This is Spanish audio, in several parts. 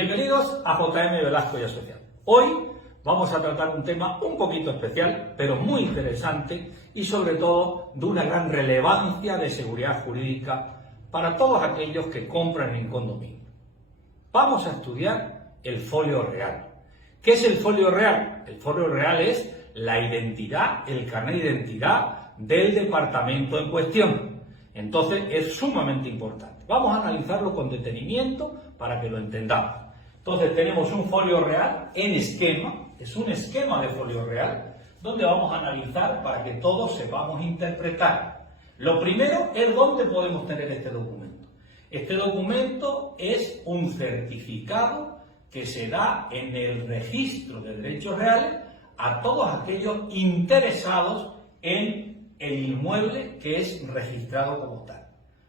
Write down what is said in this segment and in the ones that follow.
Bienvenidos a JM Velasco y Asociados. Hoy vamos a tratar un tema un poquito especial, pero muy interesante y sobre todo de una gran relevancia de seguridad jurídica para todos aquellos que compran en condominio. Vamos a estudiar el folio real. ¿Qué es el folio real? El folio real es la identidad, el carnet de identidad del departamento en cuestión. Entonces es sumamente importante. Vamos a analizarlo con detenimiento para que lo entendamos. Entonces tenemos un folio real en esquema, es un esquema de folio real, donde vamos a analizar para que todos sepamos interpretar. Lo primero es dónde podemos tener este documento. Este documento es un certificado que se da en el registro de derechos reales a todos aquellos interesados en el inmueble que es registrado como tal.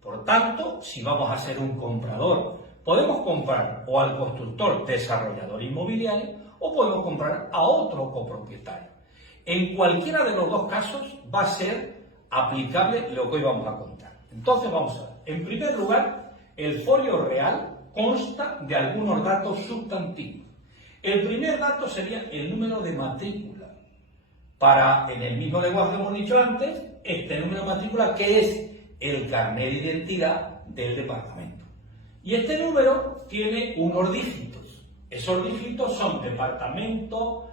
Por tanto, si vamos a ser un comprador, podemos comprar o al constructor desarrollador inmobiliario o podemos comprar a otro copropietario. En cualquiera de los dos casos va a ser aplicable lo que hoy vamos a contar. Entonces vamos a ver. En primer lugar, el folio real consta de algunos datos sustantivos. El primer dato sería el número de matrícula. En el mismo lenguaje que hemos dicho antes, este número de matrícula que es el carnet de identidad del departamento. Y este número tiene unos dígitos. Esos dígitos son departamento,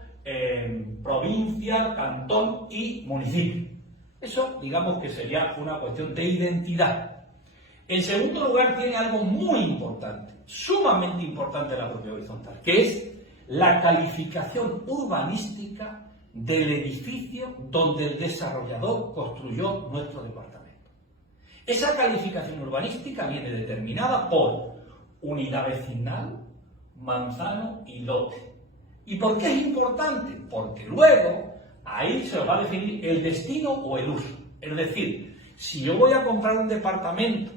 provincia, cantón y municipio. Eso, digamos que sería una cuestión de identidad. En segundo lugar, tiene algo muy importante, sumamente importante en la propiedad horizontal, que es la calificación urbanística del edificio donde el desarrollador construyó nuestro departamento. Esa calificación urbanística viene determinada por unidad vecinal, manzano y lote. ¿Y por qué es importante? Porque luego ahí se va a definir el destino o el uso. Es decir, si yo voy a comprar un departamento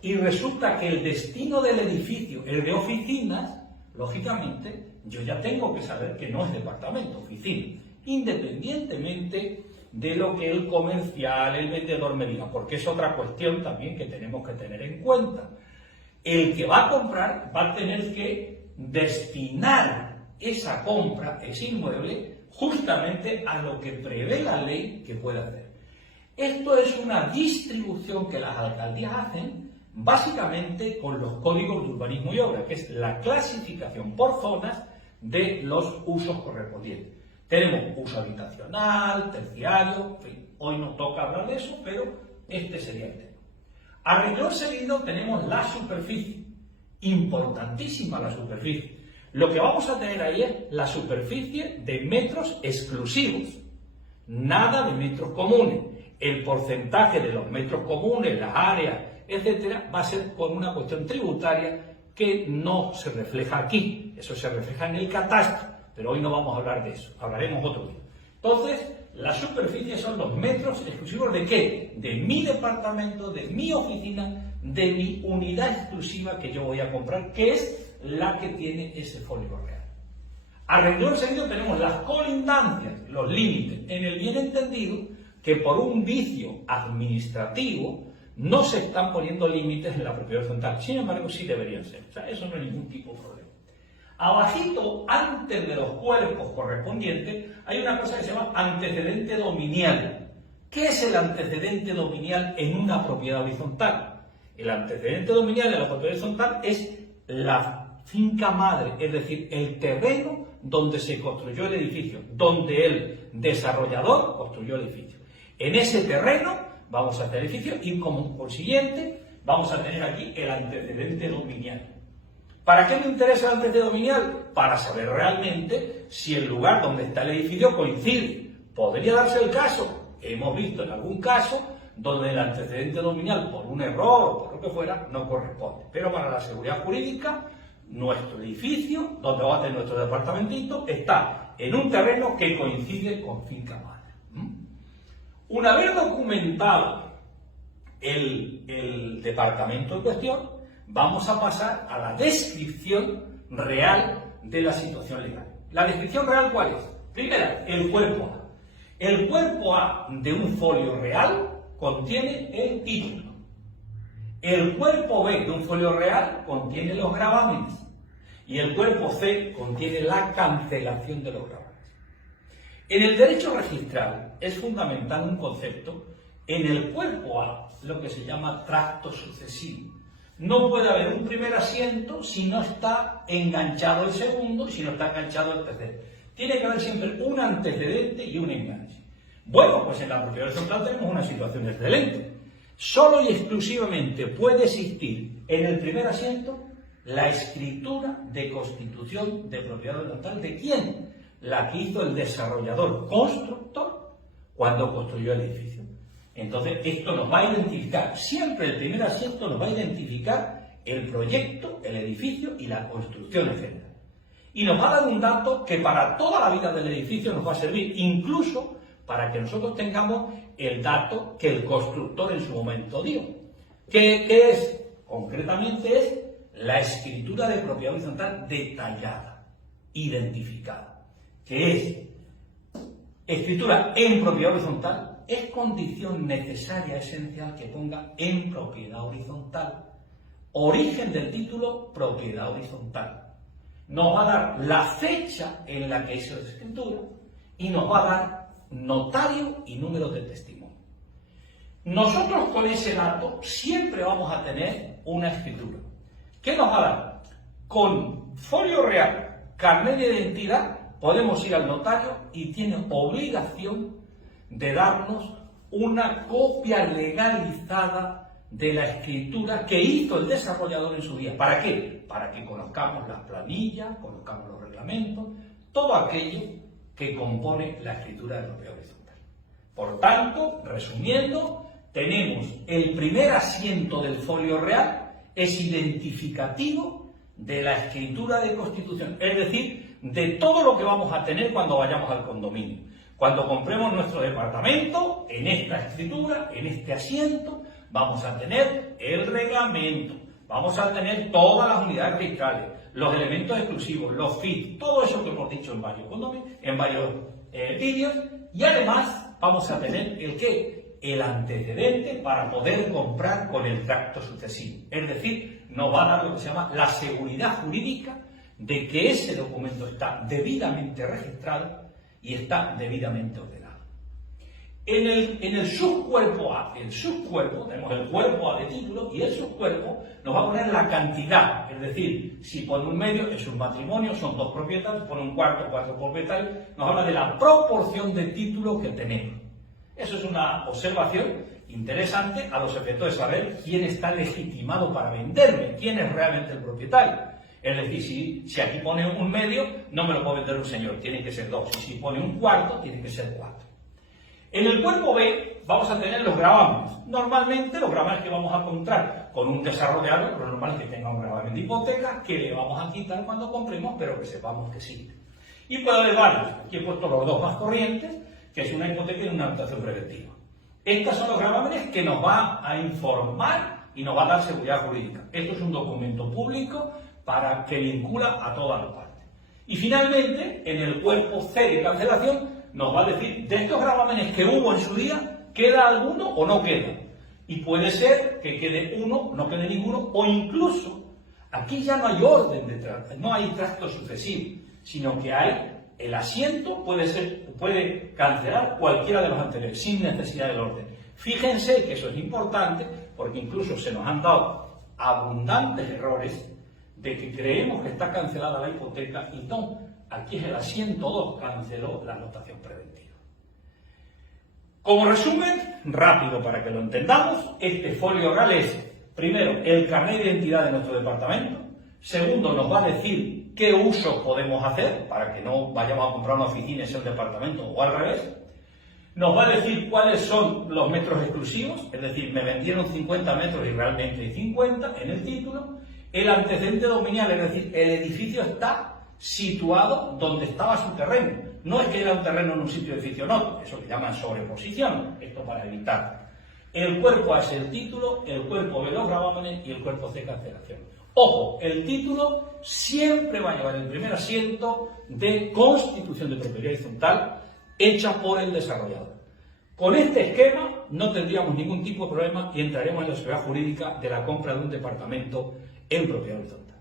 y resulta que el destino del edificio es de oficinas, lógicamente yo ya tengo que saber que no es departamento, oficina, independientemente de lo que el comercial, el vendedor me diga, porque es otra cuestión también que tenemos que tener en cuenta. El que va a comprar va a tener que destinar esa compra, ese inmueble, justamente a lo que prevé la ley que puede hacer. Esto es una distribución que las alcaldías hacen básicamente con los códigos de urbanismo y obra, que es la clasificación por zonas de los usos correspondientes. Tenemos uso habitacional, terciario, en fin, hoy nos toca hablar de eso, pero este sería el tema. A renglón seguido tenemos la superficie, importantísima la superficie. Lo que vamos a tener ahí es la superficie de metros exclusivos, nada de metros comunes. El porcentaje de los metros comunes, las áreas, etcétera, va a ser con una cuestión tributaria que no se refleja aquí, eso se refleja en el catastro. Pero hoy no vamos a hablar de eso, hablaremos otro día. Entonces, la superficie son los metros exclusivos ¿de qué? De mi departamento, de mi oficina, de mi unidad exclusiva que yo voy a comprar, que es la que tiene ese folio real. A renglón seguido tenemos las colindancias, los límites, en el bien entendido que por un vicio administrativo no se están poniendo límites en la propiedad horizontal. Sin embargo, sí deberían ser. O sea, eso no es ningún tipo de problema. Abajito, antes de los cuerpos correspondientes, hay una cosa que se llama antecedente dominial. ¿Qué es el antecedente dominial en una propiedad horizontal? El antecedente dominial en la propiedad horizontal es la finca madre, es decir, el terreno donde se construyó el edificio, donde el desarrollador construyó el edificio. En ese terreno vamos a hacer el edificio y como consiguiente vamos a tener aquí el antecedente dominial. ¿Para qué me interesa el antecedente dominial? Para saber realmente si el lugar donde está el edificio coincide. Podría darse el caso, hemos visto en algún caso, donde el antecedente dominial, por un error o por lo que fuera, no corresponde. Pero para la seguridad jurídica, nuestro edificio, donde va a tener nuestro departamentito, está en un terreno que coincide con finca madre. Una vez documentado el departamento en cuestión, vamos a pasar a la descripción real de la situación legal. ¿La descripción real cuál es? Primera, el cuerpo A. El cuerpo A de un folio real contiene el título. El cuerpo B de un folio real contiene los gravámenes. Y el cuerpo C contiene la cancelación de los gravámenes. En el derecho registral es fundamental un concepto. En el cuerpo A, lo que se llama tracto sucesivo. No puede haber un primer asiento si no está enganchado el segundo y si no está enganchado el tercero. Tiene que haber siempre un antecedente y un enganche. Bueno, pues en la propiedad horizontal tenemos una situación excelente. Solo y exclusivamente puede existir en el primer asiento la escritura de constitución de propiedad horizontal. ¿De quién? La que hizo el desarrollador constructor cuando construyó el edificio. Entonces, esto nos va a identificar, siempre el primer asiento nos va a identificar el proyecto, el edificio y la construcción en general. Y nos va a dar un dato que para toda la vida del edificio nos va a servir, incluso para que nosotros tengamos el dato que el constructor en su momento dio. ¿Qué es? Concretamente es la escritura de propiedad horizontal detallada, identificada, que es escritura en propiedad horizontal. Es condición necesaria, esencial, que ponga en propiedad horizontal. Origen del título, propiedad horizontal. Nos va a dar la fecha en la que hizo la escritura y nos va a dar notario y número de testimonio. Nosotros con ese dato siempre vamos a tener una escritura. ¿Qué nos va a dar? Con folio real, carnet de identidad, podemos ir al notario y tiene obligación de darnos una copia legalizada de la escritura que hizo el desarrollador en su día. ¿Para qué? Para que conozcamos las planillas, conozcamos los reglamentos, todo aquello que compone la escritura de propiedad horizontal. Por tanto, resumiendo, tenemos el primer asiento del folio real, es identificativo de la escritura de constitución, es decir, de todo lo que vamos a tener cuando vayamos al condominio. Cuando compremos nuestro departamento, en esta escritura, en este asiento, vamos a tener el reglamento, vamos a tener todas las unidades fiscales, los elementos exclusivos, los FIT, todo eso que hemos dicho en varios condominios, en varios vídeos, y además vamos a tener el ¿qué? El antecedente para poder comprar con el tracto sucesivo. Es decir, nos va a dar lo que se llama la seguridad jurídica de que ese documento está debidamente registrado y está debidamente ordenado. En el subcuerpo A, tenemos el cuerpo A de título y el subcuerpo nos va a poner la cantidad, es decir, si pone un medio es un matrimonio, son dos propietarios, pone un cuarto, cuatro propietarios, nos habla de la proporción de título que tenemos. Eso es una observación interesante a los efectos de saber quién está legitimado para venderme, quién es realmente el propietario. Es decir, si aquí pone un medio, no me lo puede vender un señor, tiene que ser dos. Y si pone un cuarto, tiene que ser cuatro. En el cuerpo B vamos a tener los gravámenes. Normalmente los gravámenes que vamos a encontrar con un desarrollador, lo normal es que tenga un gravamen de hipoteca, que le vamos a quitar cuando compremos, pero que sepamos que sí. Y puede haber varios. Aquí he puesto los dos más corrientes, que es una hipoteca y una anotación preventiva. Estos son los gravámenes que nos van a informar y nos va a dar seguridad jurídica. Esto es un documento público para que vincula a todas las partes. Y finalmente, en el cuerpo C de cancelación, nos va a decir, de estos gravámenes que hubo en su día, ¿queda alguno o no queda? Y puede ser que quede uno, no quede ninguno, o incluso, aquí ya no hay orden de trato, no hay tracto sucesivo, sino que hay, el asiento puede cancelar cualquiera de los anteriores, sin necesidad del orden. Fíjense que eso es importante, porque incluso se nos han dado abundantes errores de que creemos que está cancelada la hipoteca y no, aquí es el asiento 2, canceló la anotación preventiva. Como resumen, rápido para que lo entendamos, este folio real es, primero, el carnet de identidad de nuestro departamento, segundo, nos va a decir qué uso podemos hacer para que no vayamos a comprar una oficina y sea un departamento o al revés, nos va a decir cuáles son los metros exclusivos, es decir, me vendieron 50 metros y realmente hay 50 en el título. El antecedente dominial, es decir, el edificio está situado donde estaba su terreno. No es que era un terreno en un sitio de edificio, no, eso que llaman sobreposición, esto para evitar. El cuerpo A es el título, el cuerpo B los gravámenes y el cuerpo C cancelación. Ojo, el título siempre va a llevar el primer asiento de constitución de propiedad horizontal hecha por el desarrollador. Con este esquema no tendríamos ningún tipo de problema y entraremos en la seguridad jurídica de la compra de un departamento en propiedad horizontal.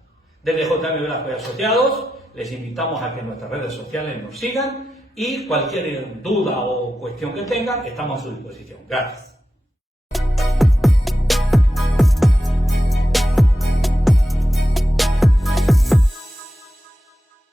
Desde JM Velasco y Asociados, les invitamos a que en nuestras redes sociales nos sigan y cualquier duda o cuestión que tengan, estamos a su disposición. Gracias.